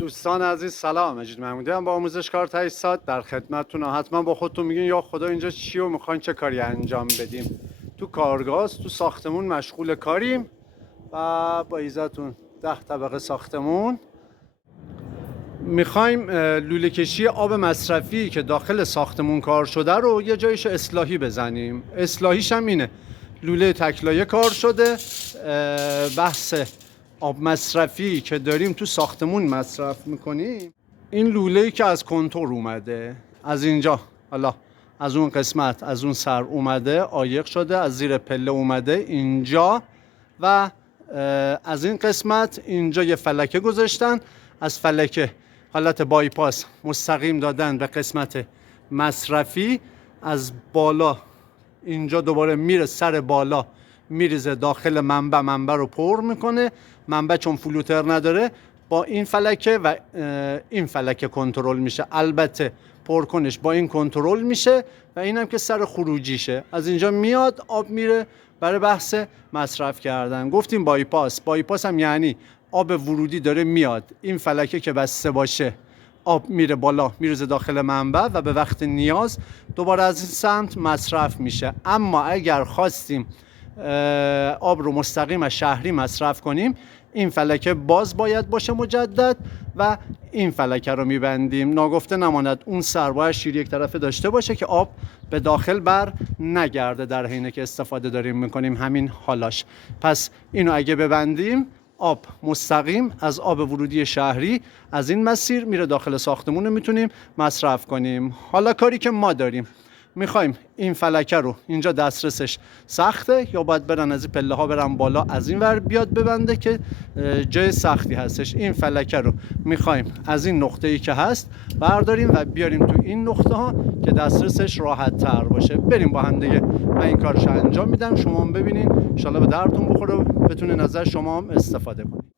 دوستان عزیز سلام، مجید محمودی هم با آموزش کار تجهیزات در خدمتتون. حتما با خودتون میگین یا خدا اینجا چی و میخواین چه کاری انجام بدیم. تو کارگاه تو ساختمون مشغول کاریم و با ایزتون 10 طبقه ساختمون میخوایم لوله کشی آب مصرفی که داخل ساختمون کار شده رو یه جایش اصلاحی بزنیم. اصلاحیش هم اینه، لوله تکلایه کار شده، بحث آب مصرفی که داریم تو ساختمون مصرف میکنیم، این لوله‌ای که از کنتور اومده، از اینجا، حالا از اون قسمت، از اون سر اومده، عایق شده، از زیر پله اومده اینجا و از این قسمت اینجا یه فلکه گذاشتن، از فلکه حالت بایپاس مستقیم دادن به قسمت مصرفی، از بالا اینجا دوباره میره سر بالا، میریزه داخل منبع رو پر میکنه. منبع چون فلوتر نداره با این فلکه و این فلکه کنترل میشه، البته پرکنش با این کنترل میشه و اینم که سر خروجیشه، از اینجا میاد آب میره برای بحث مصرف کردن. گفتیم بایپاس هم یعنی آب ورودی داره میاد، این فلکه که بسته باشه آب میره بالا، میرزه داخل منبع و به وقت نیاز دوباره از این سمت مصرف میشه. اما اگر خواستیم آب رو مستقیم از شهری مصرف کنیم، این فلکه باز باید باشه مجدد و این فلکه رو میبندیم. ناگفته نماند اون سر باید شیر یک طرفه داشته باشه که آب به داخل بر نگرده در حینه که استفاده داریم میکنیم. همین حالاش. پس اینو اگه ببندیم، آب مستقیم از آب ورودی شهری از این مسیر میره داخل ساختمون رو میتونیم مصرف کنیم. حالا کاری که ما داریم، میخوایم این فلکه رو، اینجا دسترسش سخته یا باید برن از این پله ها برن بالا، از این ور بیاد ببنده که جای سختی هستش. این فلکه رو میخوایم از این نقطه ای که هست برداریم و بیاریم تو این نقطه ها که دسترسش راحت تر باشه. بریم با هم دیگه، من این کارش انجام میدم، شما هم ببینین ان شاءالله به درتون بخوره و بتونین ازش شما هم استفاده کنید.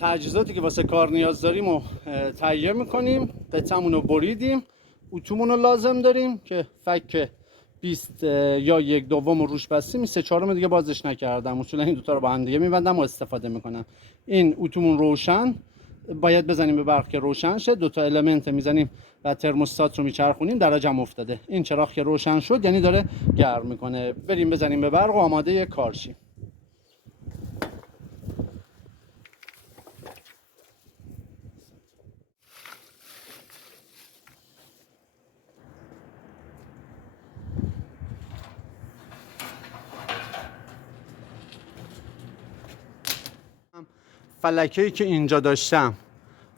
تجهیزاتی که واسه کار نیاز داریم رو تهیه میکنیم. قطعمون رو بریدیم، اتومون رو لازم داریم که فک 20 یا 1/2 رو روش بستیم. 3/4 دیگه بازش نکردم، اصولا این دوتا رو با هم دیگه میبندم و استفاده میکنم. این اتومون روشن، باید بزنیم به برق که روشن شه. دوتا المنت میزنیم و ترموستات رو میچرخونیم، درجه‌ام افتاده. این چراغ که روشن شد یعنی داره گرم میکنه. بریم بزنیم به برق و آماده کار شیم. فلکه‌ای که اینجا داشتم،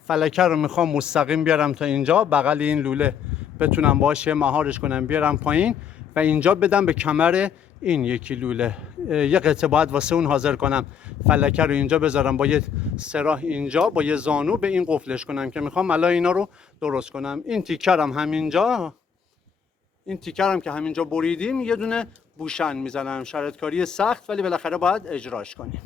فلکه رو میخوام مستقیم بیارم تا اینجا بغل این لوله، بتونم باشه مهارش کنم بیارم پایین و اینجا بدم به کمر این یکی لوله. یه قطعه باید واسه اون حاضر کنم، فلکه رو اینجا بذارم با یه سراح اینجا با یه زانو به این قفلش کنم که میخوام الان اینا رو درست کنم. این تیکرم همینجا، این تیکرم که همینجا بریدیم یه دونه بوشن میزنم. شرط کاری سخت ولی بالاخره باید اجراش کنیم.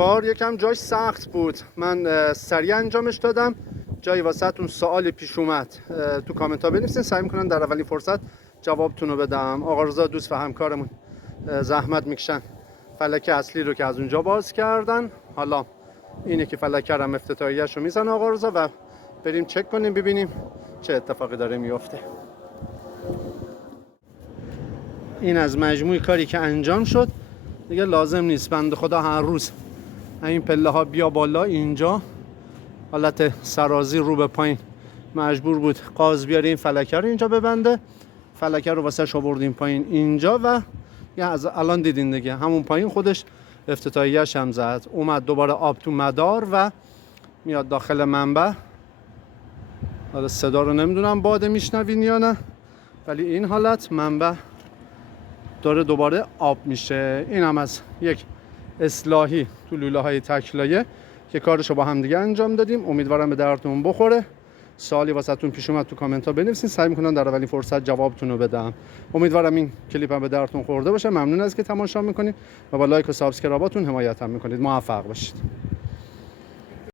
کار یکم جاش سخت بود، من سریع انجامش دادم. جایی واسهتون سوالی پیش اومد تو کامنت ها بنویسین، سعی میکنم در اولین فرصت جوابتون رو بدم. آقا رضا دوست و همکارمون زحمت میکشن فلک اصلی رو که از اونجا باز کردن. حالا اینه که فلک هم افتتاحیه‌اش رو میزنه آقا رضا و بریم چک کنیم ببینیم چه اتفاقی داره میفته. این از مجموع کاری که انجام شد. دیگه لازم نیست بنده خدا هر روز این پله ها بیا بالا، اینجا حالت سرازی رو به پایین مجبور بود قاز بیاره این فلکه رو اینجا ببنده. فلکه رو واسه آوردیم پایین اینجا و یا از الان دیدین دیگه همون پایین خودش افتتاحیه‌اش هم زد، اومد دوباره آب تو مدار و میاد داخل منبع. حالا صدا رو نمیدونم باده میشنوین یا نه، ولی این حالت منبع داره دوباره آب میشه. این هم از یک اصلاحی تو لوله های تکلایه که کارشو با هم دیگه انجام دادیم. امیدوارم به دردتون بخوره. سوالی واسهتون پیش اومد تو کامنت ها بنویسین، سعی میکنم در اولین فرصت جوابتون رو بدم. امیدوارم این کلیپ هم به دردتون خورده باشه. ممنون از که تماشا میکنید و با لایک و سابسکرایباتون حمایت هم میکنید. موفق باشید.